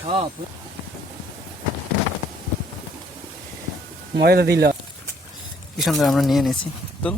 সব ময়দা দিল কি সুন্দর আমরা নিয়ে নিয়েছি তো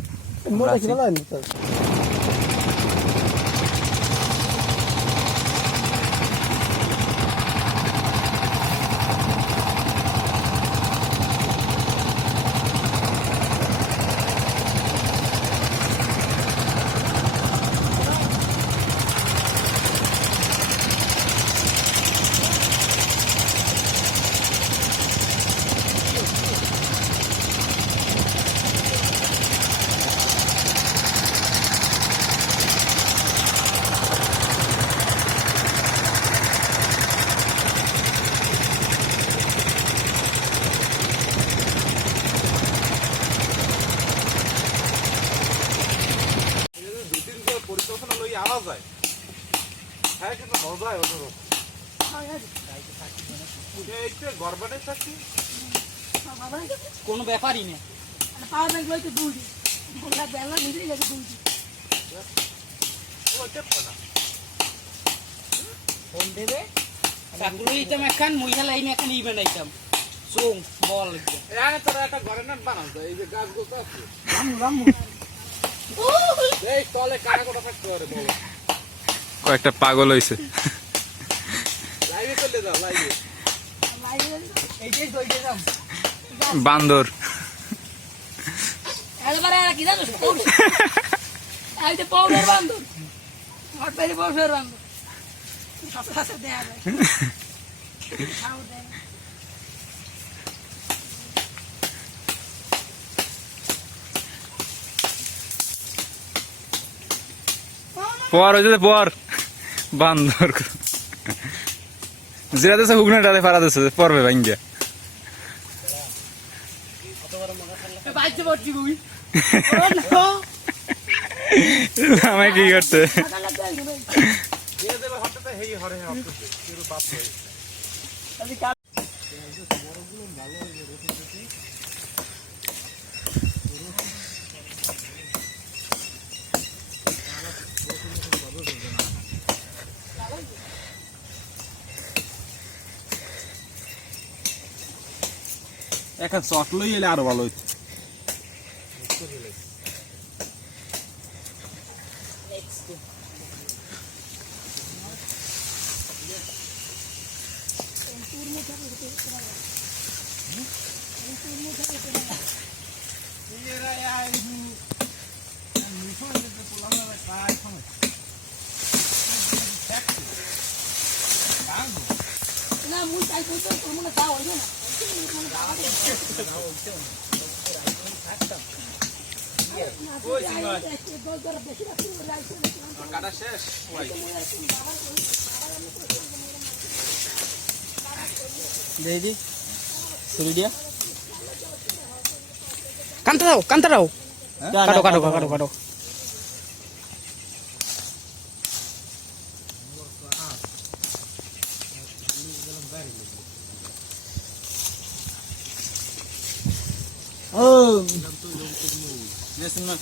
কোনো ব্যাপারই নেই ফোন দেবে এখন মহিলা লাইন এখন ইভেন্ট আইতাম চোং বল তোরা একটা ঘরে না বানাও এই যে গাছগুলো আছে এই তলে কারা কোটা থাকতে পারে বলো কয়েকটা পাগল হইছে লাইভে চলে যাও লাইভে এই যে দইতে যাও বান্দর এবারে কি জানো এই যে পাউডার বান্দর হট পেরি পাউডার বান্দর সব কাছে দেয়া যায় খাও দেয় পর হইতে পর বান্দর যেটা দেশে হুগনাটাতে ফারা দেশে পড়বে ভাঙ্গিয়া আমায় কি করতে এখন চট লই এলে আরো ভালো হইতো না মুই চাই তো তোমরা যাও হইবে না কাটা শেষ দেখি সুরিডিয়া কান্তা দাও কাটো কাটো কাটো কাটো ও listen man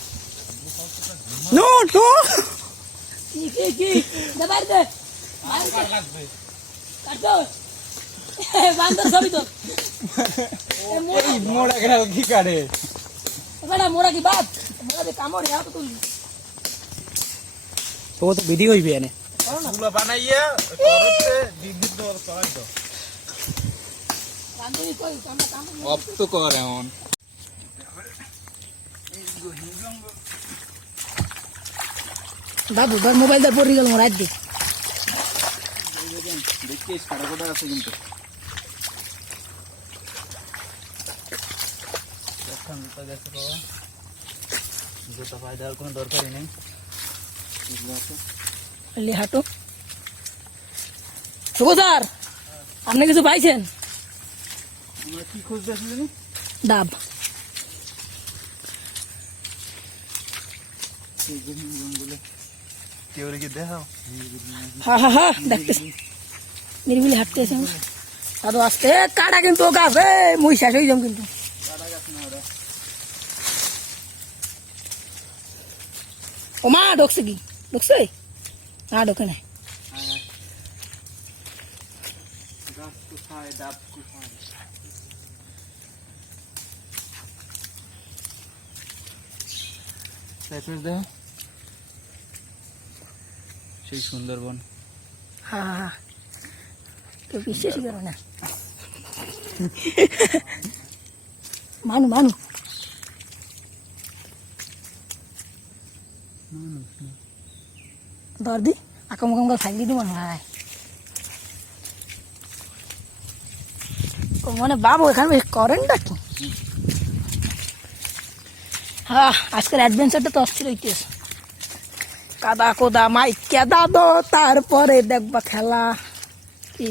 no কি দাবার দে আর লাগবে কাটো বান্দর সবই তো এই মোড়া গেল কি কাটে বড়া মোরা কি বাপ মোরা দে কামড় ইয়া তো তুই তো তো ভিডিও হইবে এনে ফুলা বানাইয়া করতে দিদির তো করাই তো বান্দরই কই আমরা কামড় অফ তো কর এমন বাবু বার মোবাইল দা পড়ি গেল মোরা দি দেখি সারা কোটা আছে কিন্তু এখন তো গেছে বাবা জুতা পায়ে দেওয়ার কোনো দরকারই নেই লি হাঁটো শুভ স্যার আপনি কিছু পাইছেন আমরা কি খুঁজতে আসলে ডাব হ্যাঁ হ্যাঁ হ্যাঁ দেখতেছি নিরিবিলি হাঁটতেছে দাদু আসতে কাটা কিন্তু গাছ মুই শেষ হয়ে যাম কিন্তু ও মা ঢুকছে কি ঢুকছে না ঢোকে নাই গাছ কোথায়, ডাব কোথায়? তারপর দেখো সেই সুন্দরবন। হ্যাঁ কেউ বিশ্বাসই করে না। মানু মানু দর্দি আকাম থাকলি তো মনে হয় মানে বাবু এখানে করেন না কি। হ্যাঁ আজকের অ্যাডভেঞ্চারটা তো অস্থির হইতেছে। কাদা কোদা মাইক কেদা দো তারপরে দেখবা খেলা কি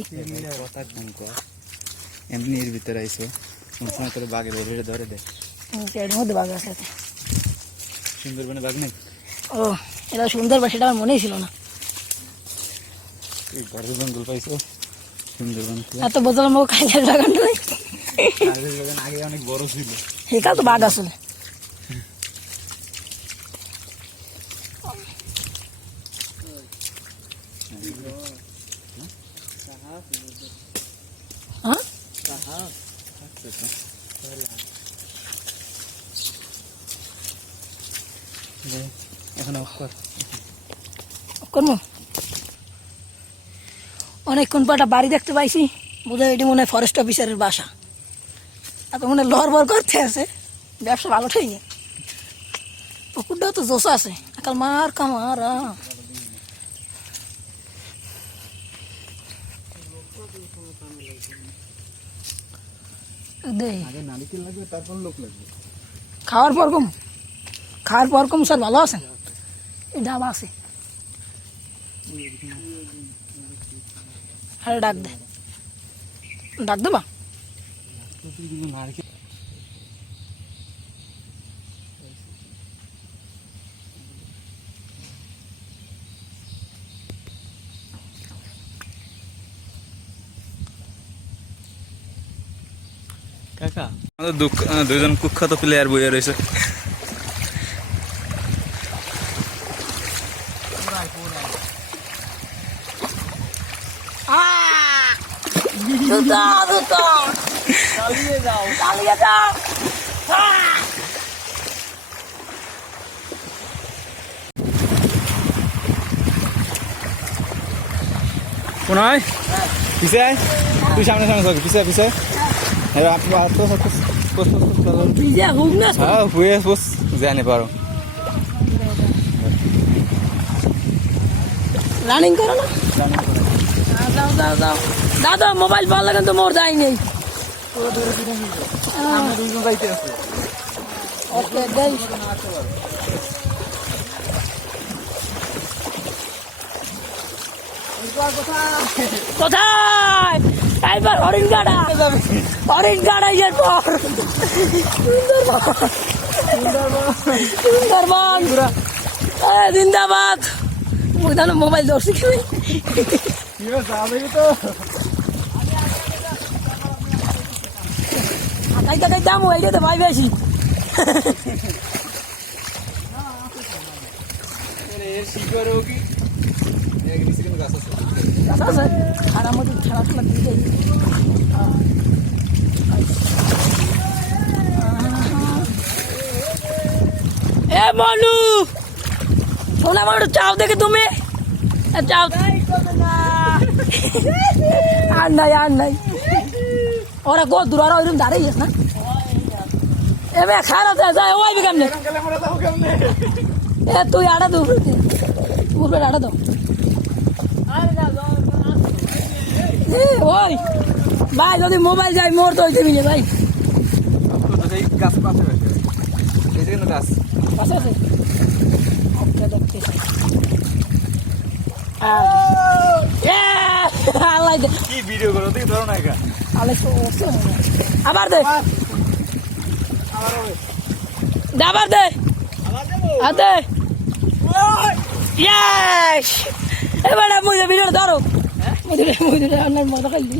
কথা কম কর, এমনি এর ভিতরে আইসো কোন সময় তোর বাঘে ধরে ধরে দে। এর মধ্যে বাঘ আছে। সুন্দরবনে বাঘ নেই? ও এটা সুন্দর বা সেটা আমার মনেই ছিল না। এই বড় জঙ্গল পাইছো সুন্দরবন? এত বোঝাল মুখ খাইলে বাগান নাই, আগে অনেক বড় ছিল। সেখানে তো বাঘ আসলে। হ্যাঁ এখন অফ কর। করবো অনেকক্ষণ পর একটা বাড়ি দেখতে পাইছি, বোধ হয় এটি মনে হয় ফরেস্ট অফিসারের বাসা। এত মনে লড়বড় করতে আছে, ব্যবসা ভালো ঠেকে। পুকুরটাও তো জোসা আছে, একাল মার কামারা। আগে নারিকেল লাগবে তারপর লোক লাগবে। খাওয়ার পর কম, খাওয়ার পর কম স্যার ভালো আছেন? এই ডাব আছে, আরে ডাক দে, ডাক দেবা। নারকেল কাকা আমাদের দুজন কুখ্যাত প্লেয়ার বইয়ে রয়েছে। জুতা জুতা চালিয়ে যাও, চালিয়ে যাও। কোন হয় পিছে আয়, তুই সামনে সামনে থাক, পিছে পিছে। ভিজে হুক না, হ্যাঁ হুয়ে বস জানে পারো। রানিং করো না। যাও যাও যাও দাদা, মোবাইল পাওয়া লাগে তো মোর যাই নেই। ওকে দেই কোথায়? এবার হরিণ গাড়া, হরিণ গাড়া এর পর সুন্দরবন জিন্দাবাদ। ওই তাহলে মোবাইল ধরছি কি খাইতে খাইতে আমি ওই তো ভাই বেশি। খারাপ মতো খেলা খেলা দিয়ে এ মনু শোনা আমার চাও দেখে তুমি চাও আর নাই আর নাই। ওরা গো দূর আর ওইরকম দাঁড়িয়ে যাস না, এমে খারাপ যায় ওই বি কেমনে। এ তুই আড়া দো, উঠবে আড়া দাও। ওই ভাই যদি মোবাইল যাই মোর তো হইতে মিলে ভাই। গাছ পাশে গাছ পাশে আছে ওকে দেখতেছি। আল্লাহ দে কি ভিডিও করো দেখি ধরো না একা। আল্লাহ আবার দে, আবার দে, আর দে। ইয়েস এবার মুই ভিডিও ধরো, মুই অন্যান্য মজা খাইলি,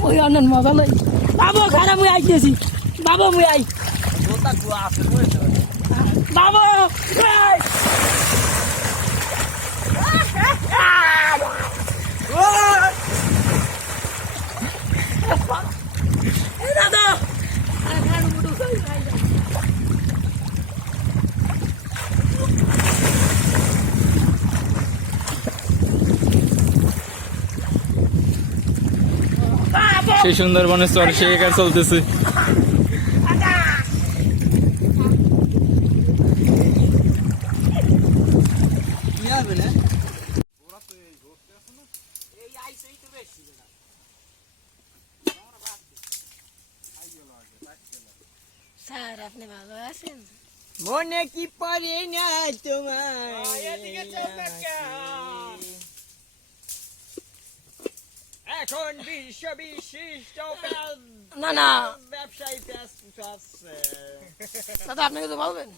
মুই অন্যান্য মজা লই। বাবু খারাপ মুই আইতেছি, বাবু মুই আই, বাবু সেই সুন্দরবনের চর সে একা চলতেছে। কি হবে না এই আইসেই তো বেশি স্যার আপনি ভালো আছেন? মনে কি পড়ে না তোমার এদিকে চল না এখন বিশ্ব বিশিষ্ট না না ব্যবসায়ী আছে দাদা আপনি কিছু বলবেন?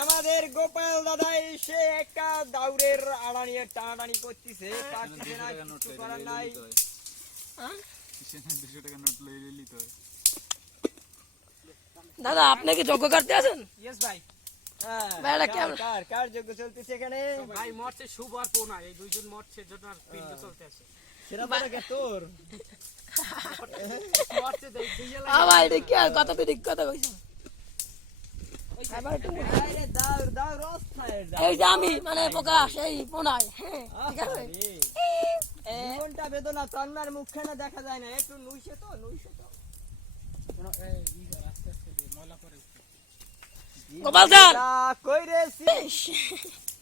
আমাদের গোপাল দাদা এসে একটা দাউরের আড়ানি টানাটানি করতেছে পারতেছে না, কিছু করার নাই। হ্যাঁ? 200 টাকা নোট লইলে লিতে হয়। দাদা আপনি কি যোগ্য করতে আছেন? ইয়েস ভাই হ্যাঁ, ভাই, এটা কেমন? কার যোগ্য চলতেছে এখানে? ভাই মরছে শুভ আর পোনা এই দুইজন মরছে জন্য আর পিণ্ড চলতে আছে সেটা তো কে তোর মরছে দেই দিয়ে ভাই এটা কি আর কথা তো ঠিক কথা কইছেন। আরে দাউর দাউর অস্থায় এই যে আমি মানে প্রকাশ এই পোনায়, হ্যাঁ ঠিক আছে। জীবনটা বেদনা তন্মার মুখখানা দেখা যায় না, একটু নুইছে তো গোপাল স্যার কই রে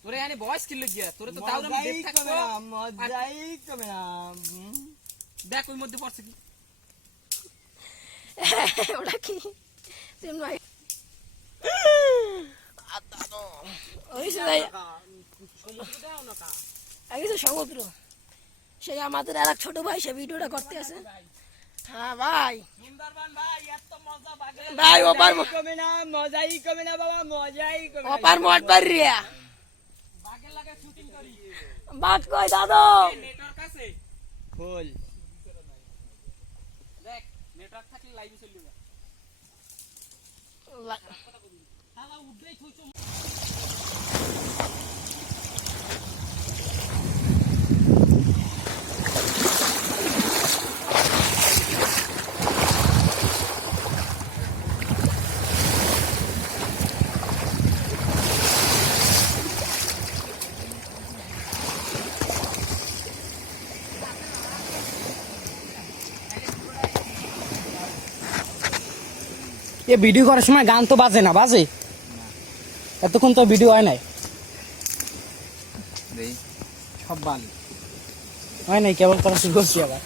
তোরে এখানে বয়স কি লাগিয়া তোরে তো তাও আমি দেখ থাকবো মজাই কমে না দেখ ওই মধ্যে পড়ছে কি ওটা কি সিম ভাই ওই যে ভাই সমুদ্র দাও না কা এই যে সমুদ্র সেই আমাদের আর এক ছোট ভাই সে ভিডিওটা করতে আছে। হ্যাঁ ভাই সুন্দরবন ভাই এত মজা বাগে ভাই ওপার কমে না মজাই কমে না বাবা মজাই কমে না ওপার মোট বাড়িয়া বাগে লাগে শুটিং করি বাট কই দাদু নেটওয়ার্ক আছে ফুল দেখ নেটওয়ার্ক থাকলে লাইভে চলে যাবে শালা উঠলেই থুইছো এ ভিডিও করার সময় গান তো বাজে না বাজে এতক্ষণ তো ভিডিও হয় নাই দেই সব বালি হয় নাই কেবল করা শুরু করছি আবার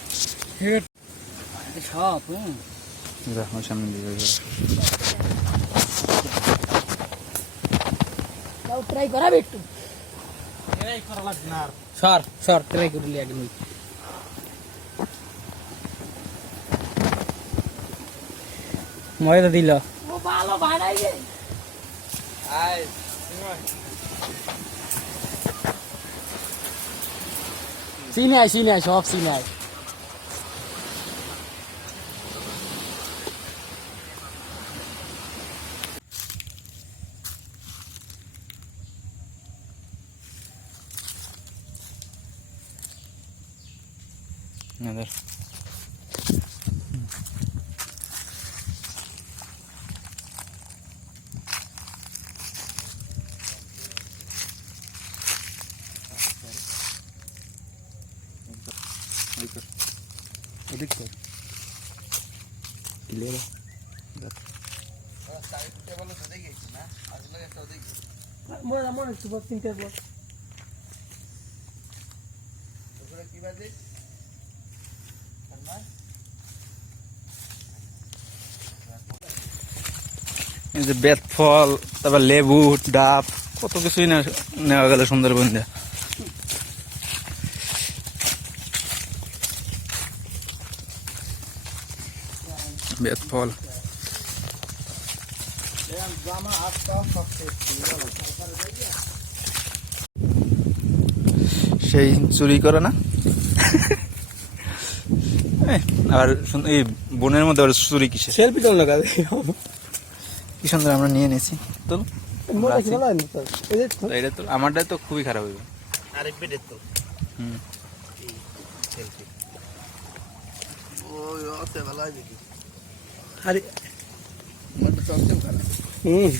সব যা আমার সামনে দিয়ে যা। দাও ট্রাই করাবে একটু এই করা লাগবে না আর সর সর ট্রাই করলি আগে মুই ময়দা দিল ও ভালো বানাই গে আই সিনে আয় সব সিনে আয় না ধর ওদিক তো ক্লিয়ার মনে মনে শুভ চিন্তা বল এই যে বেত ফল তারপর লেবু ডাব কত কিছুই না নেওয়া গেল সুন্দরবন দিয়ে। বেত ফল সেই চুরি করে না আর এই বনের মধ্যে আবার চুরি কিসে সেলফি কেমন লাগা কি সুন্দর আমরা নিয়ে নিয়েছি তো মোটা কি ভালো না তো এটা তো আমারটা তো খুবই খারাপ হইবে আরেক বেডের তো হুম সেলফি ওই অতে ভালো হবে কি আরে মনটা চলছে খারাপ হুম